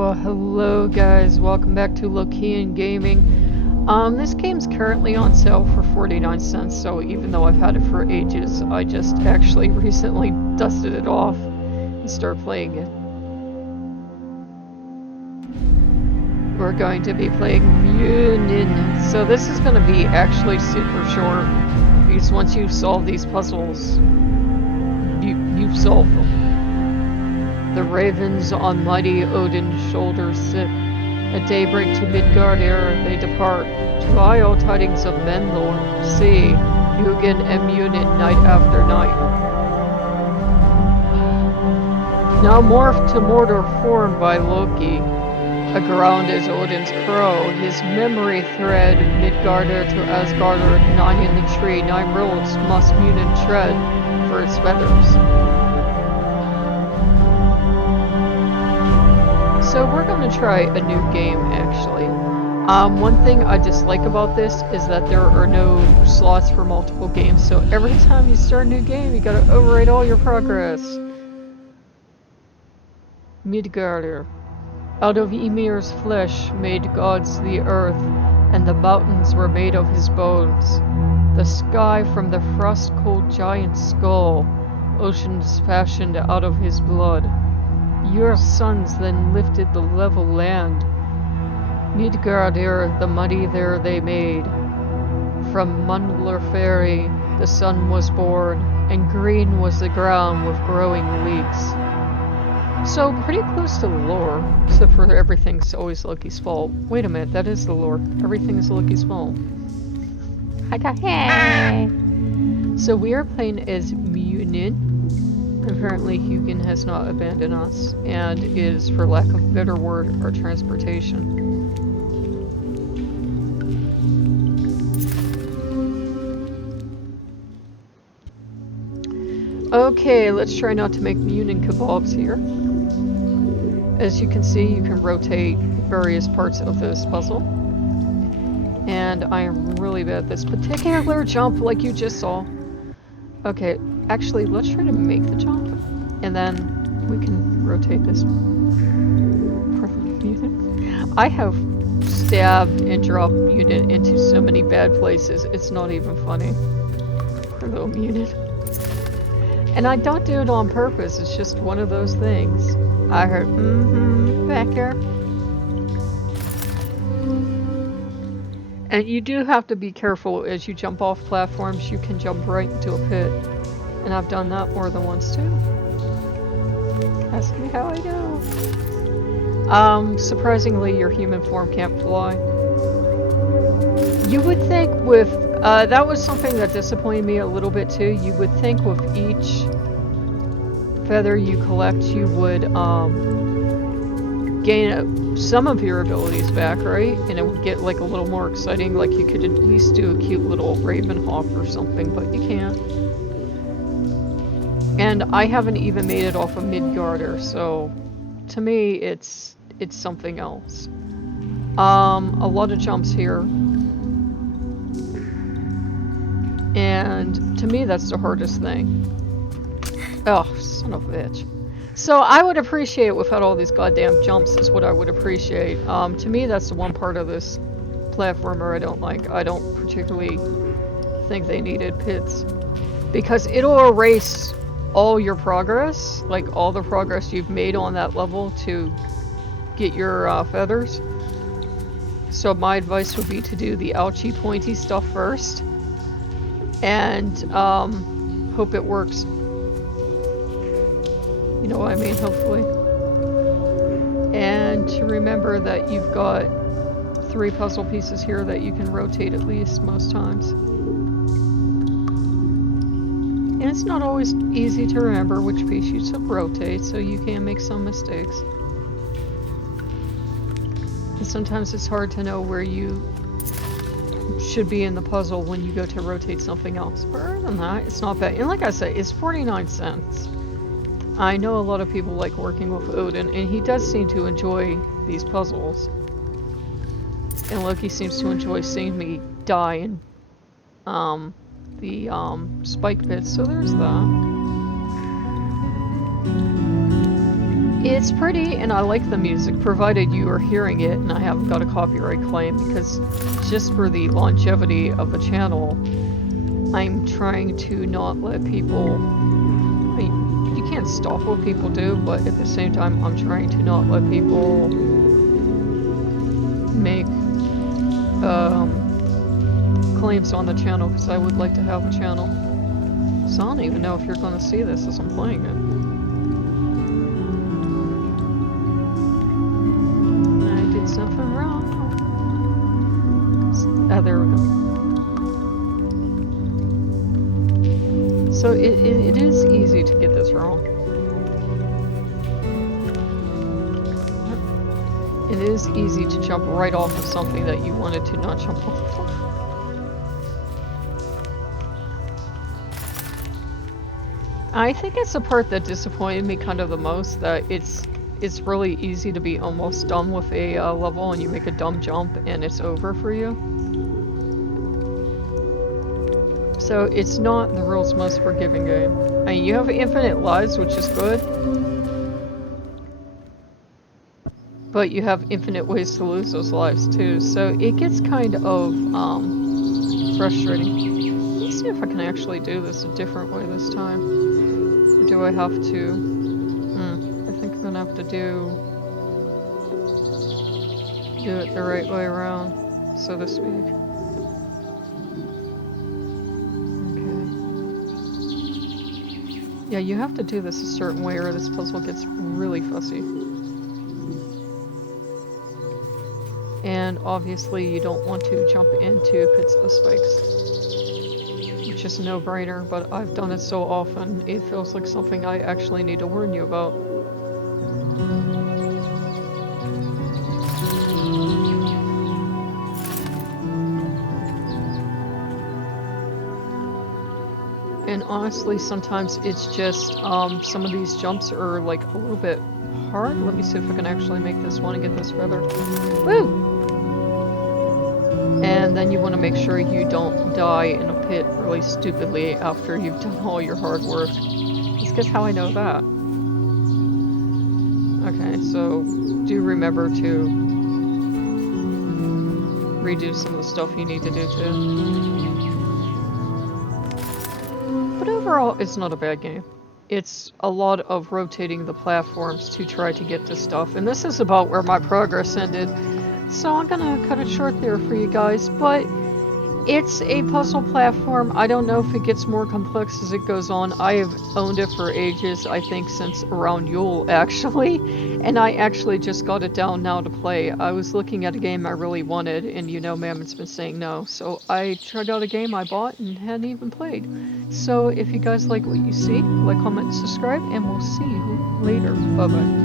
Well, hello guys, welcome back to Lokean Gaming. This game's currently on sale for 49 cents, so even though I've had it for ages, I just actually recently dusted it off and started playing it. We're going to be playing Munin. So this is going to be actually super short, because once you solve these puzzles, you've solved them. The ravens on mighty Odin's shoulders sit. At daybreak to Midgard ere they depart. To all tidings of Menlor, see, Hugin and Munin night after night. Now morphed to mortar formed by Loki. Aground as Odin's crow, his memory thread Midgarder to Asgarder, 9 in the tree, 9 roads must Munin tread for its feathers. So we're going to try a new game, actually. One thing I dislike about this is that there are no slots for multiple games, so every time you start a new game, you gotta overwrite all your progress. Midgarder. Out of Ymir's flesh made gods the earth, and the mountains were made of his bones. The sky from the frost-cold giant's skull, oceans fashioned out of his blood. Your sons then lifted the level land. Midgarder, the muddy there they made. From Mundlerferry the sun was born, and green was the ground with growing leeks. So pretty close to the lore, except for everything's always Loki's fault. Wait a minute, that is the lore. Everything is Loki's fault. Hey! So we are playing as Munin. Apparently Hugin has not abandoned us, and is, for lack of a better word, our transportation. Okay, let's try not to make Munin kebabs here. As you can see, you can rotate various parts of this puzzle. And I am really bad at this particular jump, like you just saw. Okay, actually, let's try to make the jump, and then we can rotate this. I have stabbed and dropped Munin into so many bad places, it's not even funny. Poor little Munin. And I don't do it on purpose, it's just one of those things. I heard, Becker. And you do have to be careful as you jump off platforms, you can jump right into a pit. And I've done that more than once too. Ask me how I know. Surprisingly, your human form can't fly. You would think with, that was something that disappointed me a little bit too. You would think with each feather you collect, you would, gain some of your abilities back, right? And it would get like a little more exciting, like you could at least do a cute little raven hawk or something, but you can't. And I haven't even made it off of Midgarder, so to me it's something else. A lot of jumps here. And to me that's the hardest thing. Oh, son of a bitch. So I would appreciate it without all these goddamn jumps is what I would appreciate. To me that's the one part of this platformer I don't like. I don't particularly think they needed pits. Because it'll erase all your progress, like all the progress you've made on that level to get your feathers. So my advice would be to do the ouchy pointy stuff first. And hope it works. You know what I mean, hopefully. And to remember that you've got 3 puzzle pieces here that you can rotate at least most times. And it's not always easy to remember which piece you should rotate, so you can make some mistakes. And sometimes it's hard to know where you should be in the puzzle when you go to rotate something else. But other than that, it's not bad. And like I said, it's 49 cents. I know a lot of people like working with Odin, and he does seem to enjoy these puzzles. And Loki seems to enjoy seeing me die in the spike pits, so there's that. It's pretty, and I like the music, provided you are hearing it and I haven't got a copyright claim, because just for the longevity of the channel, I'm trying to not let people... I mean, you can't stop what people do, but at the same time, I'm trying to not let people make claims on the channel, because I would like to have a channel. So I don't even know if you're going to see this as I'm playing it. Something wrong. Ah, there we go. So it is easy to get this wrong. It is easy to jump right off of something that you wanted to not jump off of. I think it's the part that disappointed me kind of the most, that it's really easy to be almost done with a level and you make a dumb jump and it's over for you. So it's not the world's most forgiving game. I mean, you have infinite lives, which is good, but you have infinite ways to lose those lives too, so it gets kind of frustrating. Let me see if I can actually do this a different way this time. Or do I have to... I think I'm gonna have to do it the right way around, so to speak. Okay. Yeah, you have to do this a certain way or this puzzle gets really fussy. And obviously you don't want to jump into pits of spikes, which is a no-brainer, but I've done it so often, it feels like something I actually need to warn you about. And honestly, sometimes it's just, some of these jumps are like a little bit hard. Let me see if I can actually make this one and get this feather. Woo! And then you want to make sure you don't die in a pit really stupidly after you've done all your hard work. Just guess how I know that. Okay, so do remember to redo some of the stuff you need to do too. But overall, it's not a bad game. It's a lot of rotating the platforms to try to get to stuff, and this is about where my progress ended. So I'm gonna cut it short there for you guys, but it's a puzzle platform. I don't know if it gets more complex as it goes on. I have owned it for ages, I think since around Yule actually, and I actually just got it down now to play. I was looking at a game I really wanted, and you know Mammoth's been saying no, so I tried out a game I bought and hadn't even played. So if you guys like what you see, like, comment, and subscribe, and we'll see you later. Bye bye.